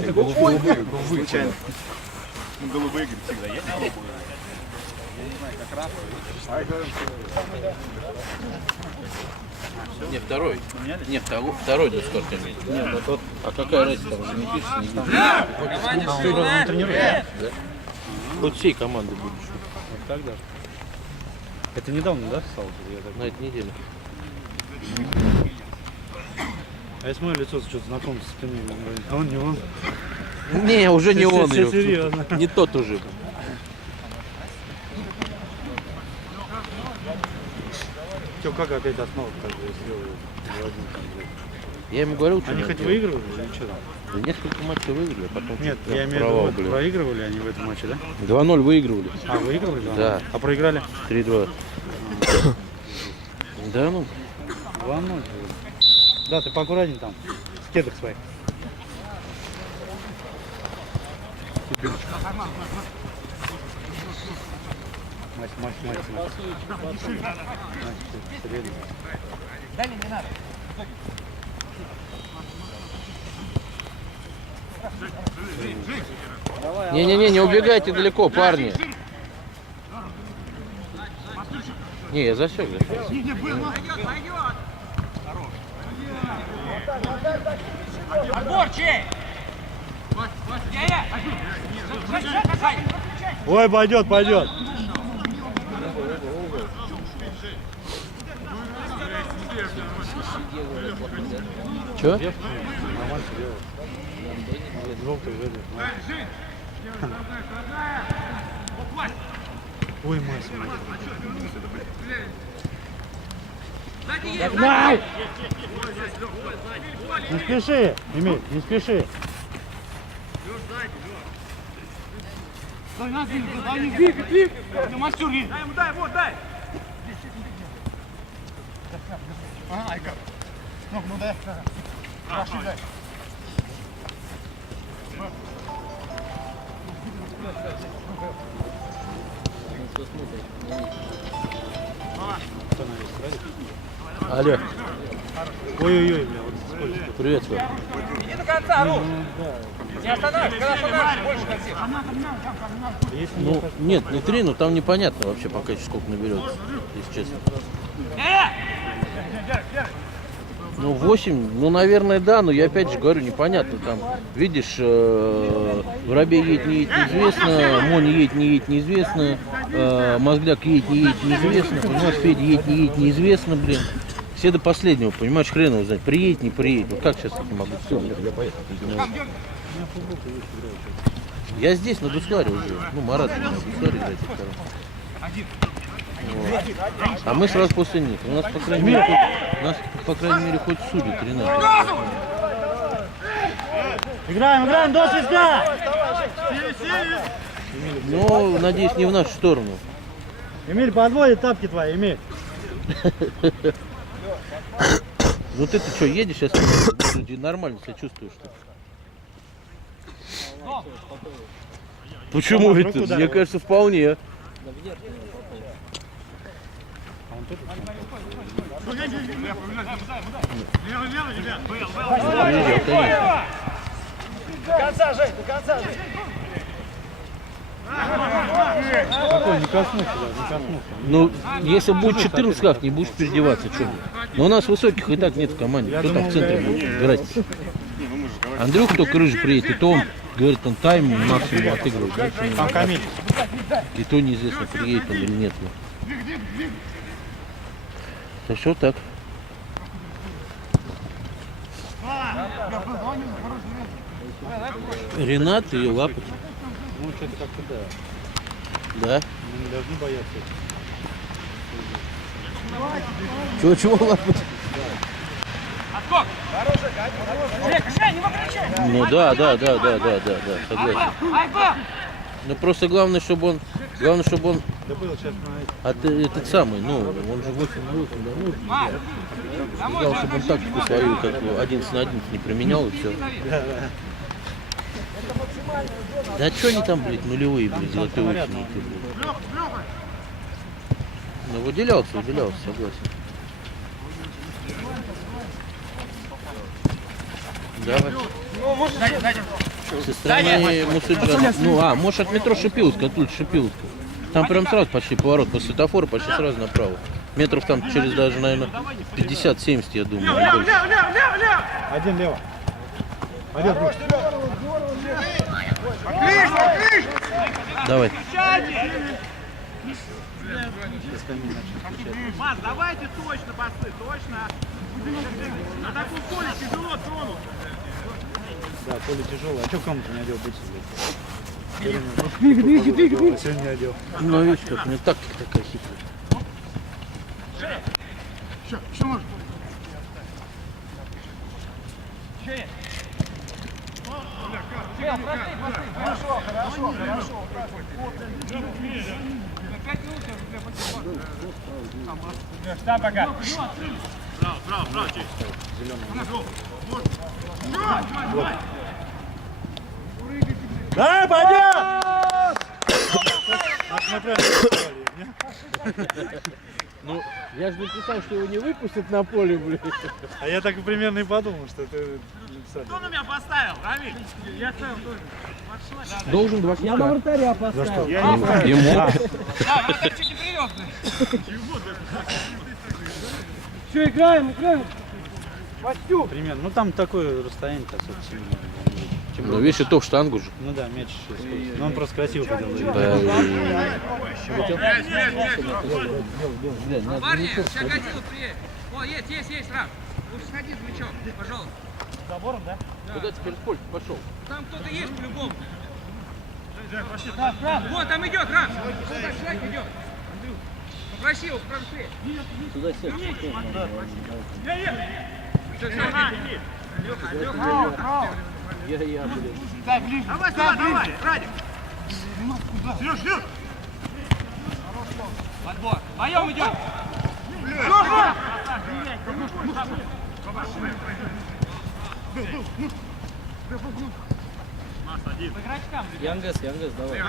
Голубые. Случайно. Ну, голубые, говорит, всегда есть. Я не знаю, как раз. Не, второй. Не, второй Дискорд имеет. Нет, а тот. А какая разница, там уже не пишешь, не видишь. Он тренирует. Да? Хоть всей команды будешь. Вот так даже. Это недавно, да, стало? На этой неделе. А если мое лицо что-то знакомо со спины, а он не он. Не, уже не он. Все серьезно. Не тот уже. Че, как опять основу сделали? Я ему говорил, что Они надо хоть делать. выигрывали или что там? Да несколько матчей выиграли, а потом Нет, прям я имею в провал, виду, блин. проигрывали они в этом матче, да? 2-0 выигрывали. А, выигрывали? Да. А проиграли? 3-2. Да, ну. 2-0. Да, ты поаккуратней там. В кедах своих. Мать. Дали не надо. Не-не-не, не убегайте далеко, парни. Не, я засек. Отбор, чей? Ой, пойдет. Че? Нормально делал. Желтый жили. Ой, мать. Догнал! Не спеши, Эмиль, не спеши. Двигай! Мастер, дай ему, дай! Ага, Айка. Ну дай. Хорошо, дай. Алло, Ой, бля, вот сколько. привет, Свет. Иди до конца, Ру! Не останавливай, когда останавливаешь, больше концов. Если Ну, нет, не 3, но там непонятно вообще пока еще сколько наберется, если честно. Ну, 8, ну, наверное, да, но я опять же говорю, непонятно. Там, видишь, Воробей едет, не едет, неизвестно, Мони едет, не едет, неизвестно, Мозгляк едет, не едет, неизвестно, понимаешь, Федя едет, не едет, неизвестно, блин. Все до последнего, понимаешь, хрен его знает, приедет, не приедет. Вот как сейчас это могу? Все, я поехал. Я здесь, на Дусларе уже. Ну, Марат на Дусларе играет. Вот. А мы сразу после них. У нас, по крайней мере, хоть судят, Ренат. Играем до свистка! Ну, надеюсь, не в нашу сторону. Эмиль, подводит тапки твои, Эмиль. Ну ты что, едешь сейчас? Нормально себя чувствуешь? Почему Рома, это? руку Мне ударил. кажется, вполне. До конца, Жень, до конца, Жень. Какой, не коснулся, да, не коснулся. Ну, если будет 14, как не будешь переодеваться, что? Но у нас высоких и так нет в команде. Кто там в центре будет играть? Андрюха только рыжий приедет, и то он, говорит, он тайм максимум отыгрывает. Там Камиль. И то неизвестно, приедет он или нет. Так что так. Ренат и Лапоть. Ну, что-то как-то да. Да? Мы не должны бояться. Чего Лапоть? Отскок! Жень, не выключай! Ну да, согласен. Айба! Ну просто главное, чтобы он, Да был сейчас на этот самый, ну, он же 8 на 8, да, ну, сказал, чтобы он тактику свою, как бы 11 на 11 не применял, и все. Да что они там, блядь, нулевые, блядь, золотые ученики, блядь. Ну, выделялся, согласен. Давай. Дайте. Со стороны Мусыджана. Ну, может от метро Шипиловска, тут Шипиловска. Там прям сразу почти поворот по светофору, почти сразу направо. Метров там через даже, наверное, 50-70, я думаю. не больше. Один лево. Пойдет, руки. Давай. Мас, давайте точно, пасы, точно. На таком поле тяжело тронуть. Да, поле тяжелое. А что комнату не одел? Двигай. Сегодня не одел. Ну, видишь, как мне тактика такая хитрая. Там пока. Да, пойдет! Ну, я же написал, что его не выпустят на поле, блин. А я так примерно и подумал, что ты написал. Кто на меня поставил, Рамиль? Я ставил тоже. Должен 2 шестка. Я на вратаря поставил. Ему. Да, вот так чуть не привез. Все, играем. Васю. Примерно. Ну там такое расстояние, так особо сильно не будет. Ну, видишь, и то в штангу же. Ну да, мяч. Но он просто красиво хотел. Да. Парни, Шагатилов приедет. О, есть, Раф. Лучше сходи с мячом, пожалуйста. Забором, да? Куда теперь Скольд пошел? Там кто-то есть по-любому. Вот, там идет, Раф. Вот так шаг идет. Андрюх, попроси его, попроси. Туда сядь. Я, блин. Давай, Радик. Сереж. Подбор. Вдвоем идем. Янгас, давай.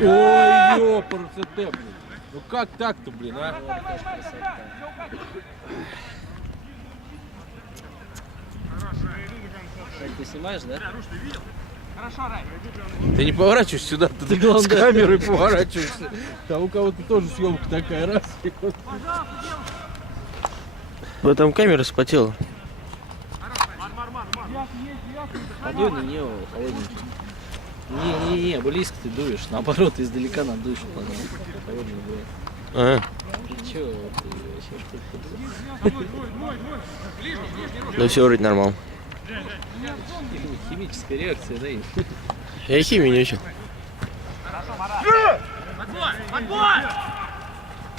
Ой, ёпарцы, блин. Ну как так-то, блин, а? Ты снимаешь, да? Хорошо, Рай. Ты не поворачиваешься сюда, ты с камерой поворачиваешься. Там у кого-то тоже съемка такая, раз. Вот там камера спотела. Подуй на нее холодненький. Не, близко ты дуешь. Наоборот, издалека надуешь. Холодненько будет. А, Ты чё, ты вообще что-то... Да все вроде нормально. Химическая реакция, да? Я химию не учил. Подбор!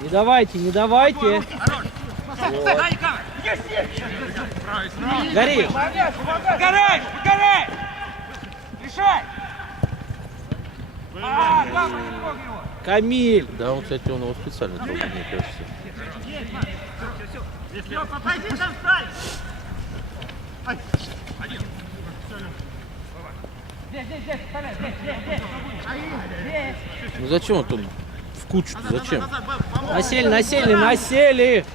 Не давайте. Гори! Погорай! Решай! Камиль! да, он, кстати, он его специально трогает, мне кажется. Лёха, пойди там встань! Здесь, вставляй, здесь. Ну зачем он тут в кучу-то, зачем? Насели!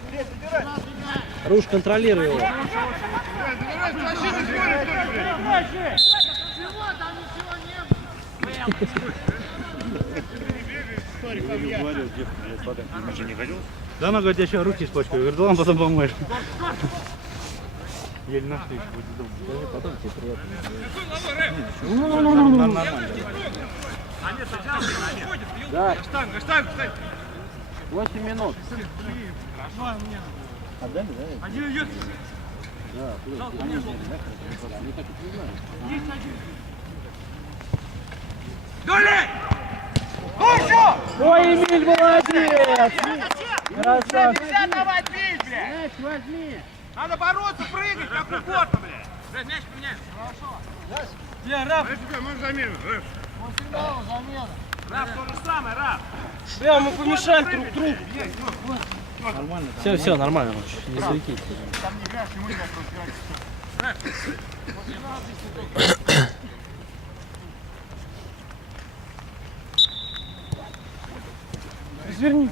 Руш, контролируй его. Да, она говорит, я сейчас руки испачкаю. Говорит, ладно, потом помоешь. Еле нашли. Потом тебе приятно. Нормально. Да, Штанга! 8 минут. Отдали, да? Один идет. Да, они так и не знают. Доля! Ой, Эмиль, молодец! Красавчик! Нельзя давать бить, блядь! Возьми! Надо бороться, прыгать, как угодно, блядь! Блядь, мяч поменяем. Хорошо. Где, Раф? Я тебя можешь замену, Раф. Он всегда замена. Раф, то же самое, Раф. Бля, мы помешаем друг другу. Нормально. Все, нормально. Не суетись. Там не играешь, ему не просто играть. Изверни.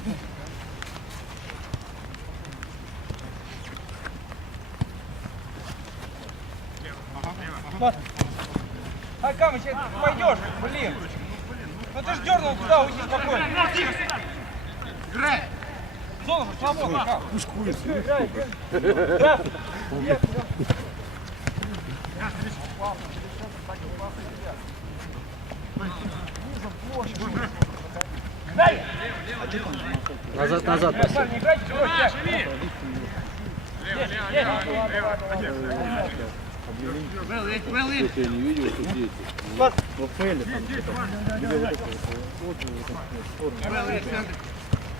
А Кама, сейчас пойдешь, блин. Ну ты ж дернул туда, уйди спокойно. Играй. Зона, свободно, Кам. Назад, назад. Не играйте, чего, Я не видел, что дети. В ФЛ там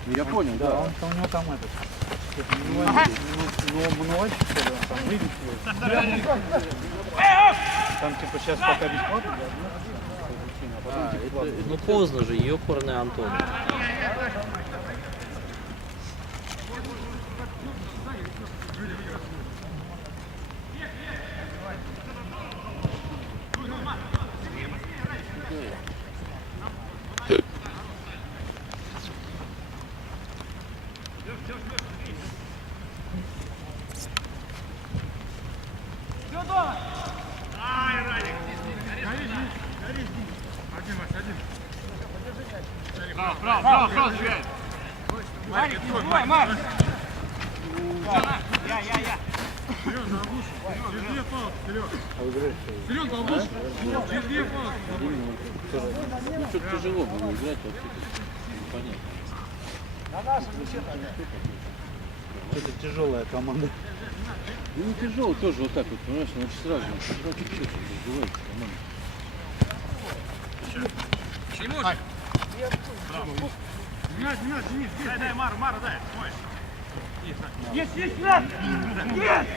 Я понял, да. у него там этот. Ночь, что ли, он там вылетел. Там типа сейчас пока бесплатно, да? Ну поздно же, ёпорный Антон. Браво, забегай. Марик, не забывай, Марик. Я. Ну, что-то тяжело было играть, вообще непонятно. Это тяжелая команда. Ну, не тяжело тоже вот так вот, понимаешь, значит сразу чуть-чуть разбивается команда. Денис, дай, Мару, дай. Есть, Влад! Есть!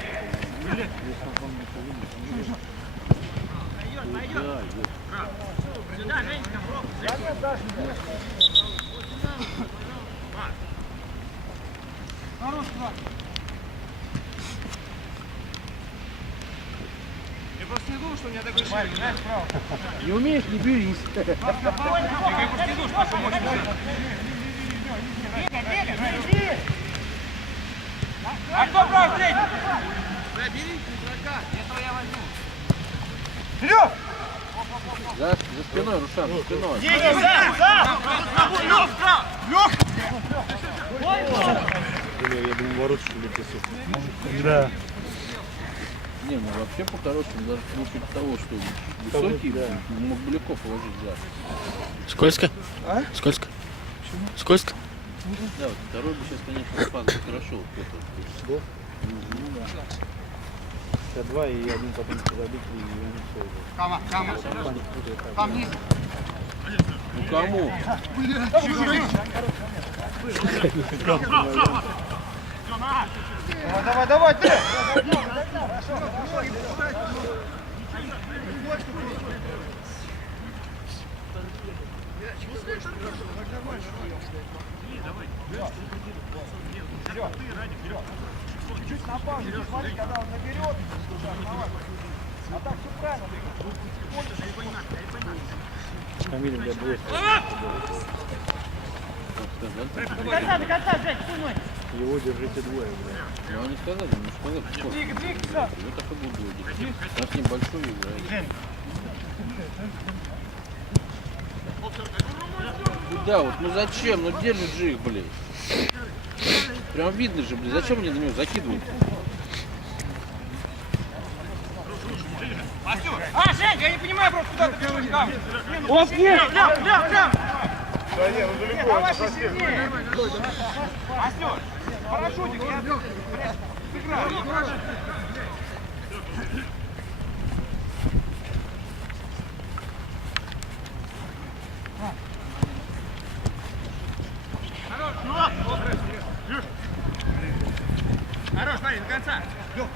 Пойдет. Сюда, Женечка, хорош, Влад. Я просто не думал, что у меня такой шаг. Не умеешь, не берись. Я просто не думал, что такой мощный шаг. Бегай! А кто брал третий? Забери игрока, этого я возьму. Вперед! За спиной, Рушан, за спиной. Я думаю, ворот что ли писать. Да. Не, ну вообще по-хорошему, даже в случае того, что высокий, мог бы легко положить за. Скользко? А? Скользко? Скользко? Да, вот второй бы сейчас, конечно, спас бы хорошо. Вот это. Два и один потом забить и не все. Кама. Там вниз. Ну кому? Давай, ты! Чуть на паузу, смотри, когда он наберет, а так все правильно. Камиль, бля, будет. До конца, Жень, спиной. Его держите двое, бля. Ну они сказали, что Двигайся. я так и буду делать. У нас небольшой играет. Да, вот, ну зачем? Ну держит же их, блядь. Прям видно же, блядь, зачем мне на него закидывать? А, Жень, я не понимаю просто, куда ты бежишь там. Вот есть! Прям! Да нет, он далеко, давай посильнее. Астёр, парашютик, я сыграю. Хорош, смотри, до конца. Лёг.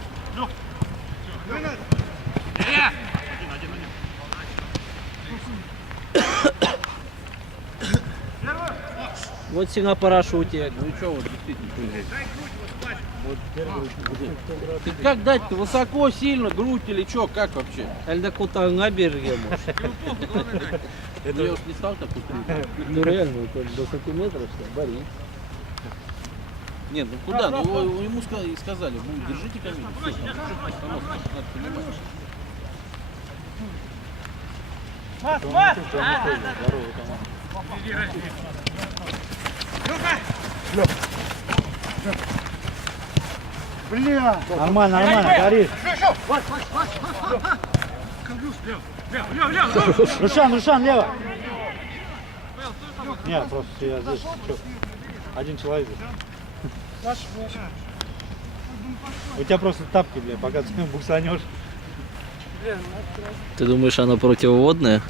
Вот все на парашюте. Ну и что, вот действительно. Ты как дать-то? Высоко, сильно, грудь или что? Как вообще? Эльда Кутанга береге, может. Это я уж не стал так утрировать. Ну реально, до сантиметров все, борись. Нет, ну куда? Ну ему сказали, держите камень. Все, там, надо понимать. Бля! Нормально, нормально, горишь. Рушан, лево. Нет, просто я здесь. Чё? Один человек здесь. У тебя просто тапки, бля, пока ты буксанешь. Ты думаешь, она противоводная?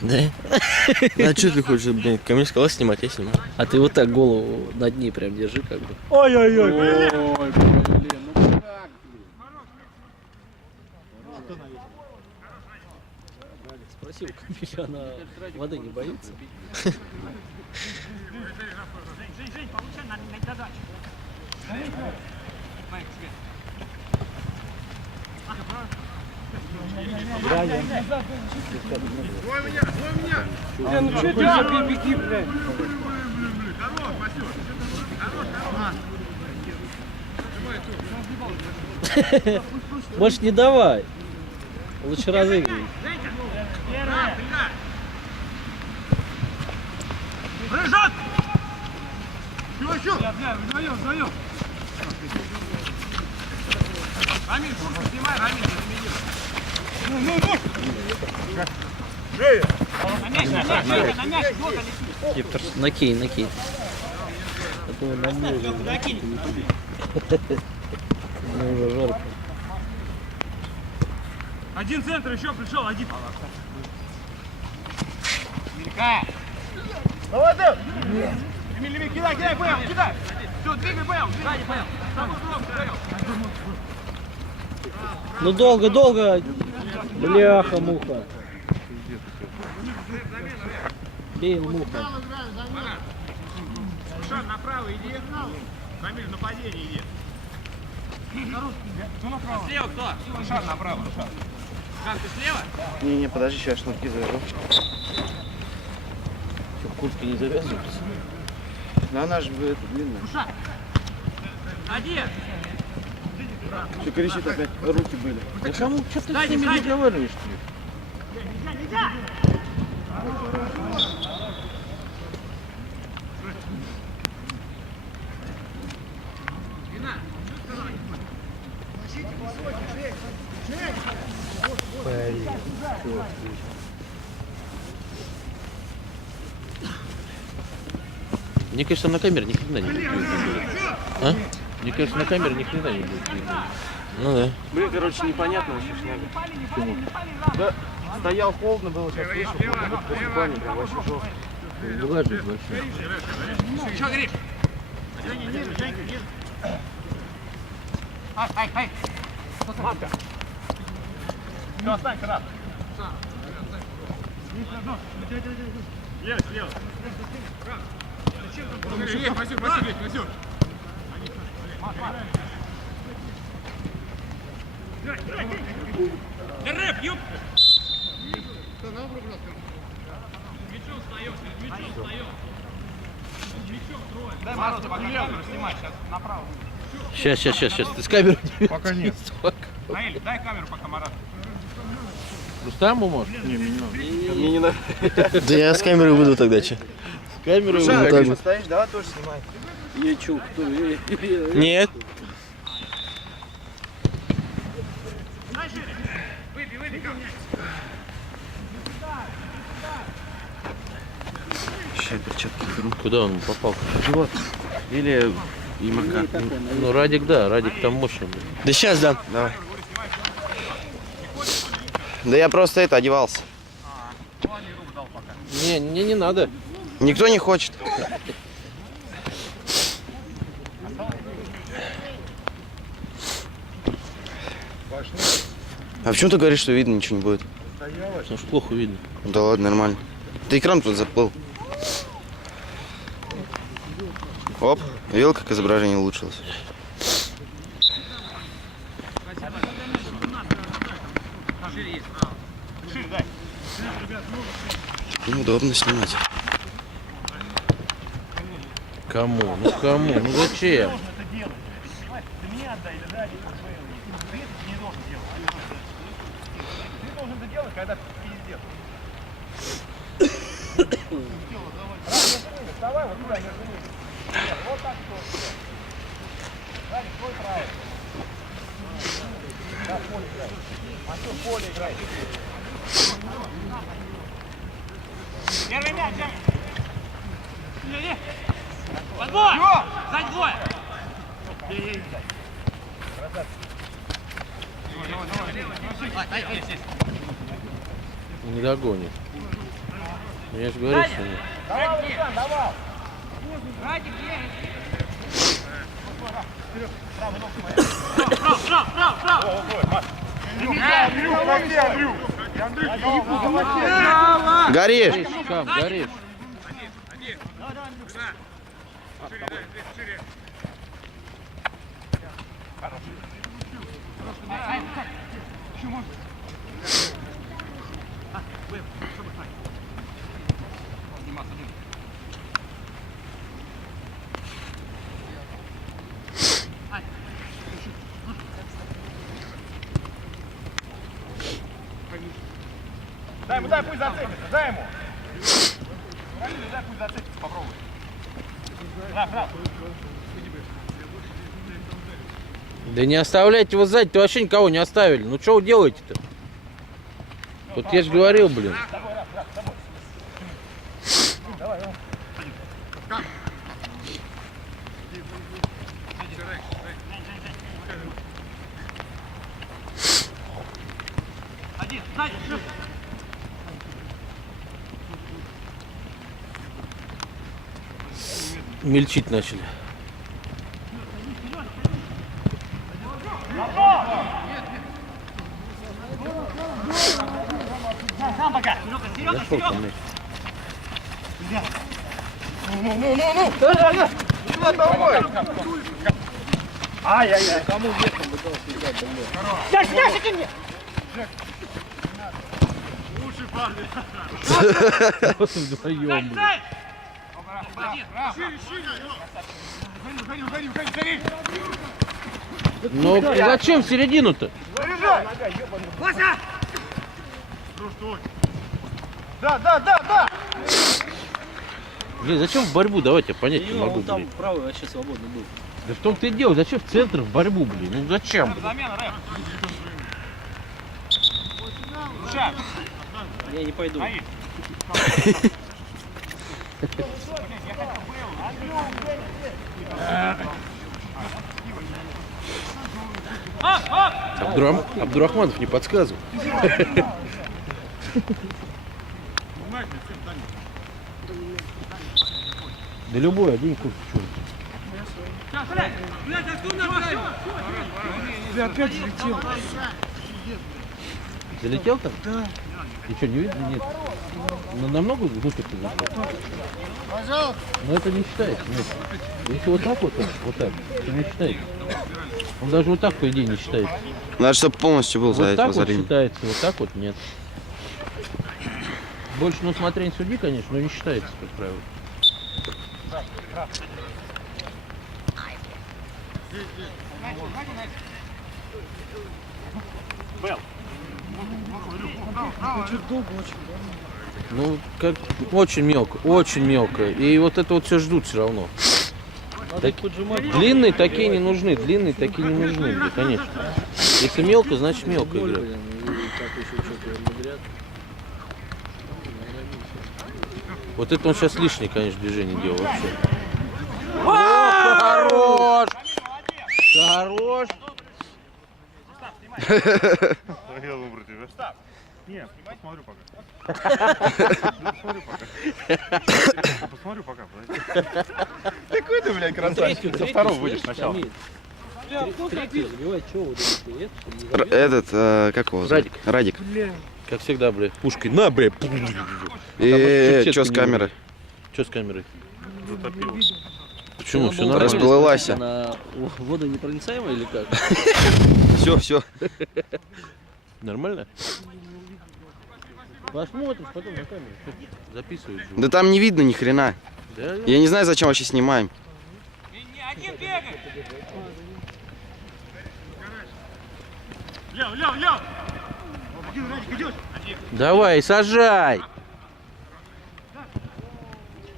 Да? А что ты хочешь, блин, Камиль сказал снимать, я снимаю. А ты вот так голову над ней прям держи, как бы. Ой-ой-ой. Ой, блин, ну как, Спроси у Камиля, она воды не боится? Ну что ты беги, блядь? Больше не давай. Лучше разыгрывай. Прыжок! Еще! Вдвоем! Рамиль, куртку снимай, Рамиль, на мяч, Накинь. А то на мне уже. Мне уже жарко. один центр еще пришел, один. Мелькай! Молодец! Кидай, Пэл, кидай! Все, двигай, Пэл, сзади, Пэл. Самый громкий, Пэл. Ну долго. Бляха-муха. Бей, муха. Шаг направо иди. Рамиль, в нападение иди. Слева кто? Шаг направо. Как, ты слева? Не, подожди, сейчас шнурки завяжу. Что, куртки не завязываются? Да она же это длинная. Один. Что кричит опять, руки были. Да кому, что ты с ними разговариваешь? Мне кажется, на камере ни хрена не будет видно. А? Мне кажется, на камере ни хрена не будет видно. Ну да. Блин, короче, непонятно вообще шняга. Да, стоял холодно было, сейчас вышел, вот после бани прям вообще жестко. Влажность большая. Еще, Гриш. Женя, ниже, Женька, ниже. Ай. Матка. Все, останься, раз. Есть. Есть, Васюк. Рэп, ёп! Дай Мороз, пока камеру снимай, сейчас направо. Сейчас. Ты с камерой не Пока нет. Наэль, дай камеру пока, Марат. Рустаму можешь? Мне не надо. Да я с камерой буду тогда, че? С камерой Шаг, вот так Гриша, вот. стоишь, давай тоже снимай. Я чё, кто? Нет. Выпей, как. Сейчас перчатки беру. Куда он попал? Живот. Или Ямака. Ну, Радик, да, Радик там мощный. Да сейчас дам. Давай. Да я просто одевался. Не надо. Никто не хочет. А почему ты говоришь, что видно ничего не будет? Потому что плохо видно. Да ладно, нормально. Ты экран тут заплыл. Оп, видел, как изображение улучшилось? Неудобно снимать. Кому? Ну зачем? когда пиздец. Вставай, вот туда, между ними. Вот так что. Радик, твой правый. Да, в поле играй. Матюк, в поле играй. Первый мяч, подбой! Сзади двое! Не догонит. Я же говорю, что нет. Давай, Руслан, давай. Радик, Андрюх, ходи, Андрюх. Горишь. Горишь, Кам, горишь. Дай ему, дай, пусть зацепится, дай ему. Дай, пусть зацепится, попробуй. Да не оставляйте его сзади, ты вообще никого не оставили. Ну что вы делаете-то? Вот я же говорил, блин. один, сзади, Мельчить начали. сам пока. Серега, Зашел Серега. по мяч. Ай-яй-яй. Сняшь, иди мне! Вот вдвоем, блин. Ну зачем в середину-то? Да. Блин, зачем в борьбу? Давайте я понять не могу, Там блин. правый вообще свободный был. Да в том-то и дело, зачем в центр в борьбу, блин? Ну зачем? Замена, рэп. Я не пойду. Абдурахманов не подсказывал. Да любой один курс. Ты опять залетел. Залетел там? Да. И что, не видно? Нет. Ну, намного внутрь ты зашел? Пожалуйста. Но это не считается. Нет. Если вот так, то не считается. Он даже вот так, по идее, не считается. Надо, чтобы полностью был за Вот этим так вот озарением. считается, вот так вот нет. Больше на усмотрение судьи, конечно, но не считается, как правило. Ну, как очень мелко. И вот это вот все ждут все равно. Длинные такие не нужны, да, конечно. Если мелко, значит мелко играть. Вот это он сейчас лишнее, конечно, движение делал вообще. О, хорош! Я выбрать тебя. Нет, посмотрю пока. Посмотрю пока, подожди. Какой ты, блядь, красавчик. Со второго выйдешь сначала. Третий забивает, что вот это? Этот, как его зовут? Радик. Как всегда, бля, пушкой. На, бля. И что с камерой? Что с камерой? Затопил. Почему? Все Она нормально. Расплылась. Она водонепроницаемая или как? Все. Нормально? Посмотришь потом на камеру. Что записываешь же. Да там не видно ни хрена. Да? Я не знаю, зачем вообще снимаем. Один бегай! Лев! Давай, сажай.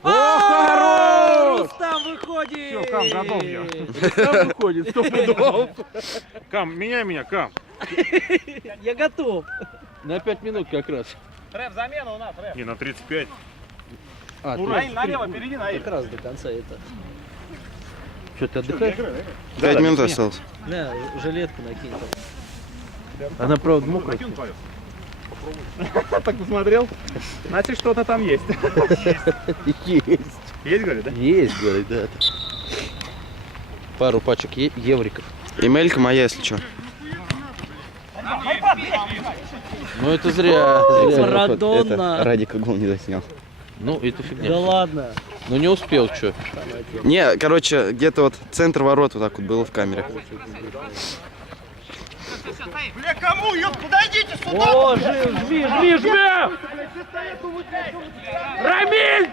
О, хорош! Рустам выходит! Всё, Кам, готов я. Там выходит, 100 пудов. Кам, меняй меня, Кам. Я готов. На 5 минут как раз. Рэп, замена у нас, рэп. Не, на 35. А, ты Наиль, налево, впереди, Наиль. Как раз до конца это. что, ты отдыхаешь? 5 минут осталось. На, жилетку накинь. Она, правда, мокрая. Так посмотрел? Значит, что-то там есть. Есть. Есть, говорю, да? Есть, говорит, да. Пару пачек евриков. Эмелька моя, если что. Ну это зря. Марадона. Радик гол не заснял. Ну, это фигня. Да ладно. Ну не успел, что. Не, короче, где-то вот центр ворот вот так вот было в камере. Бля, кому? Ёп, подойдите сюда! О, жми! Рамиль!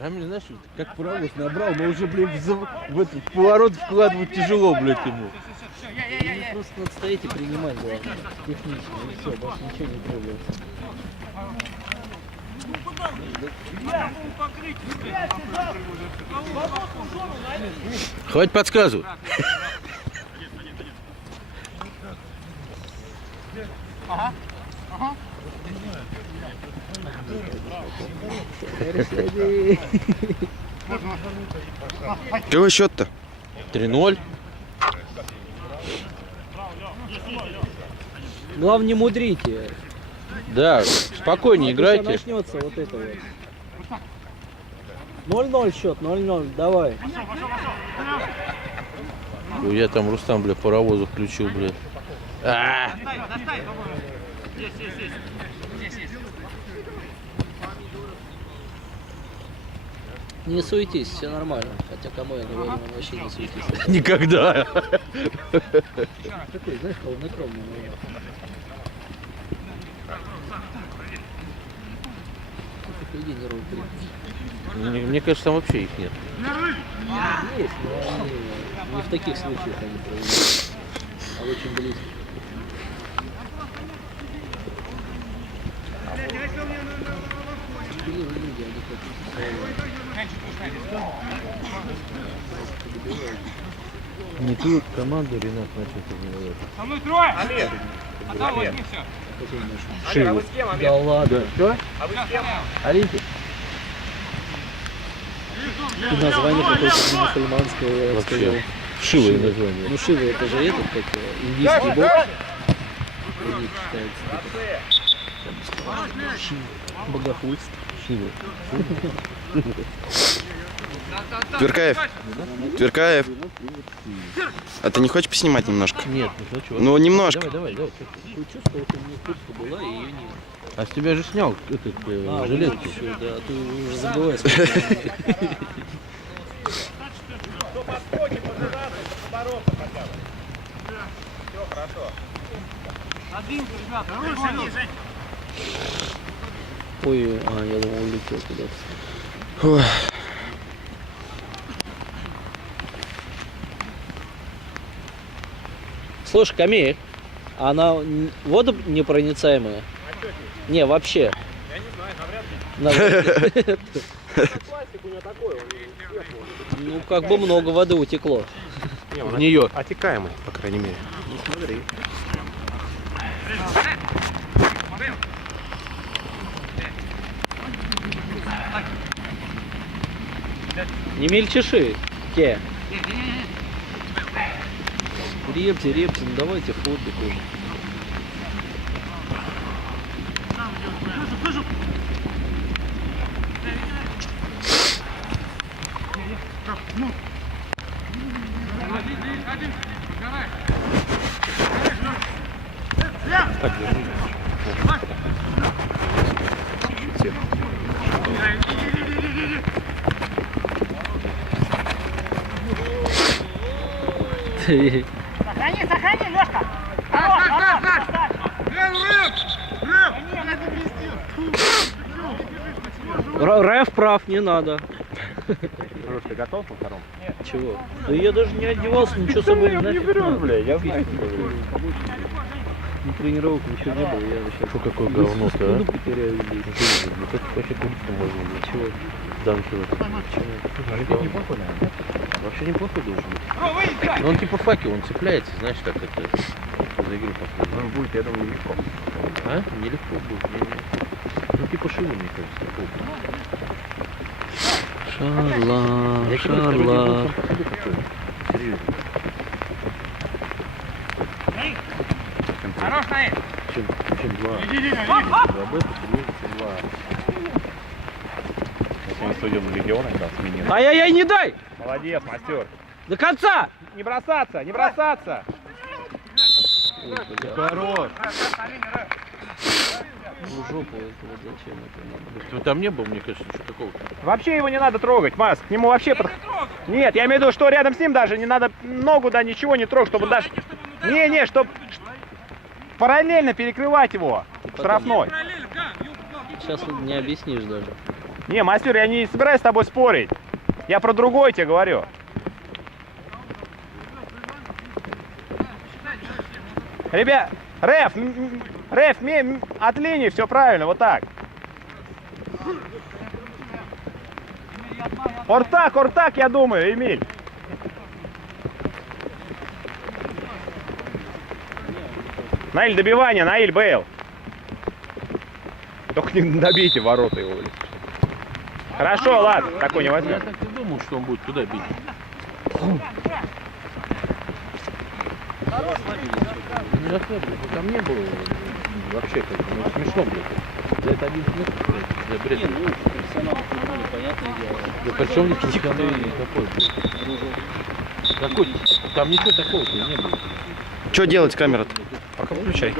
Рамиль, знаешь, как паровоз набрал, но уже, блин, в этот поворот вкладывать тяжело, блядь, ему. Просто надо стоять и принимать, главное. Технично. И все, больше ничего не требуется. Хватит подсказывать. Какой счет-то? 3-0. Главное, не мудрите. Да, спокойнее играйте. Начнется вот это вот. 0-0 счет, 0-0, давай. Ой, я там Рустам, бля, паровозу включил, бля. Не суетись, все нормально. Хотя кому я говорю, он вообще не суетись. Никогда. Такой, знаешь, холоднокровный. Иди не руки. Мне кажется, там вообще их нет. Есть, но они не в таких случаях они проводят, а очень близко. Блин, люди, они Не ту команду Ренат начал тренировать. Со мной трое! Амир! Отдал, возьми все. Амир, а вы с кем, Амир? Да ладно. Что? А вы с кем? Олимпик? Название какое-то мусульманское, я сказал. Шило название. Ну Шива это же этот, как индийский бог. У них считается типа богохульство. Шило. Тверкаев. А ты не хочешь поснимать немножко? Нет, ну что? Ну, немножко. Давай. Такое чувство, что у меня куртка была, и ее нет. А с тебя же снял этот жилетку. Все, да, а ты уже забываешь. сколько Кто подходит, пожираться, побороться хотя бы. Все хорошо. Один, ребята, руки, Жень. Ой, я думал, улетел куда-то. Фух. Слушай, Камиль, она водонепроницаемая? Не, вообще. Я не знаю, навряд ли. Пластик у нее такой, он сверху. Ну, как бы много воды утекло. В нее. Отекаемый, по крайней мере. Ну, смотри. Не мельчиши, те. Репти, ну давайте фотик уже. Сохрани, Лёшка! Хорош! Рэф прав, не надо. Сереж, ты готов во втором? Чего? Да я даже не одевался, ничего с собой. Не берем, бля, я знаю. Ни тренировок, ничего не было. Я вообще Что какое говно-то, а? потеряю людей. Ну как вообще курить-то можно? Чего? Данкивать. Неплохой, наверное. Вообще неплохой должен быть. Но он типа факел, он цепляется, знаешь, так это за игру последний. Он будет, я думаю, нелегко. А? Нелегко будет. Ну типа шило, мне кажется, такого. Шарла, Я когда вроде был сам по себе такой. Серьезно. Хорош, Наиль! Чем два. Иди, Два Б, серьезно, чем два. Я сегодня судил в Легионе, да, сменил. Ай-яй-яй, не дай! Молодец, мастер. До конца! Не бросаться, не бросаться. Хорош. В жопу это вот зачем это надо? Там не было, мне кажется, ничего такого. Вообще его не надо трогать, Маск. К нему вообще... Нет, я имею в виду, что рядом с ним даже не надо ногу, да, ничего не трогать, чтобы даже... Не, чтобы... Параллельно перекрывать его. Штрафной. Сейчас не объяснишь даже. Не, мастер, я не собираюсь с тобой спорить. Я про другое тебе говорю. Ребят, реф, от линии все правильно, вот так. Ортак, я думаю, Эмиль. Наиль, добивание, Наиль, Бейл. Только не добейте ворота его. Хорошо, ладно, такой не Я возьмем. так и думал, что он будет туда бить. Не расслабился, там не было вообще как бы, ну, смешно, блядь. За это 11 метров, блядь, за бред. Ну, профессионал в футболе, понятное дело. Да причем здесь профессионал никакой, блядь. Какой? Там ничего такого-то и не было. Что делать камера-то? Пока включай.